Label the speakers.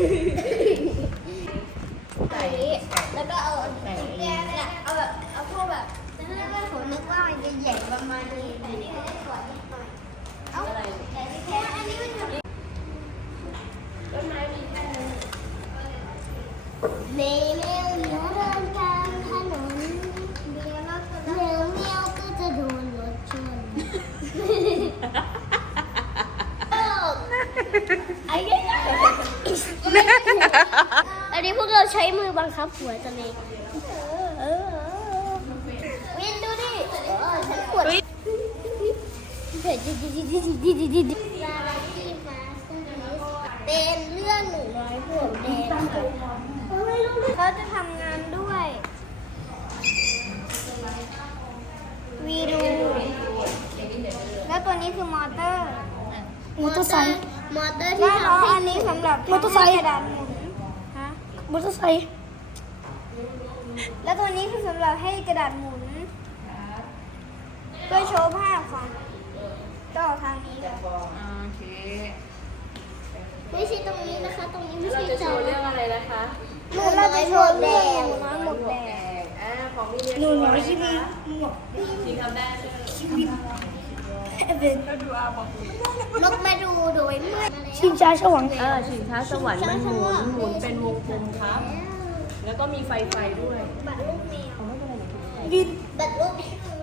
Speaker 1: อันแล้วก็เอาตุ๊นเอาแบบเอาพวกแบบตอนแรกผมนึกว่ามันจะใหญ่ประมาณนี้แต่นี่เขาได้กนิดหน่อยเอาแต่ที่แท้นี้ต้นไม้มีแค่นี้ อันนี้พวกเราใช้มือบังคับหัวจะเองวินดูดิฉันปวดเป็นเรื่องหนึ่งร้อยหัวแดงเขาจะทำงานด้วยวีดูแล้วตัวนี้คือมอเตอร์
Speaker 2: มอเตอร์ไซค์
Speaker 1: มอเตอร์ที่ทำให้อันนี้สำหรับ
Speaker 2: มอเตอร์ไซค์
Speaker 1: ทำให้กระดานหมุนฮะ
Speaker 2: มอเตอร์ไซค์
Speaker 1: แล้วตัวนี้คือสำหรับให้กระดาษหมุนเพื่อโชว์ภาพค่ะก็ทางนี้ค่ะ
Speaker 3: โอเค
Speaker 1: ไม่ใช่ตรงนี้นะคะ ตรงนี้ไม่
Speaker 3: เรา
Speaker 1: ใช่
Speaker 3: จะโช
Speaker 1: จอ
Speaker 3: ว์เรื่องอะไรนะคะ
Speaker 1: หนูเราจะโชว์เรื่องหนูน้อยหมดแดง
Speaker 3: อ่าของมีเรียน
Speaker 2: หนูน้อยที่มีหมวก
Speaker 3: จริงทำได้ใช่ไหม
Speaker 1: นกมาดูโดยเมื่อ
Speaker 2: ชิงช้าฉวัง
Speaker 3: เออชิงช้าสวรรค์มันหมุนหมุนเป็นวงกลมครับ แล้วก็มีไฟไฟด้วย
Speaker 1: บัตรลูกแมว
Speaker 2: ดิน
Speaker 1: บัตรลูกแมว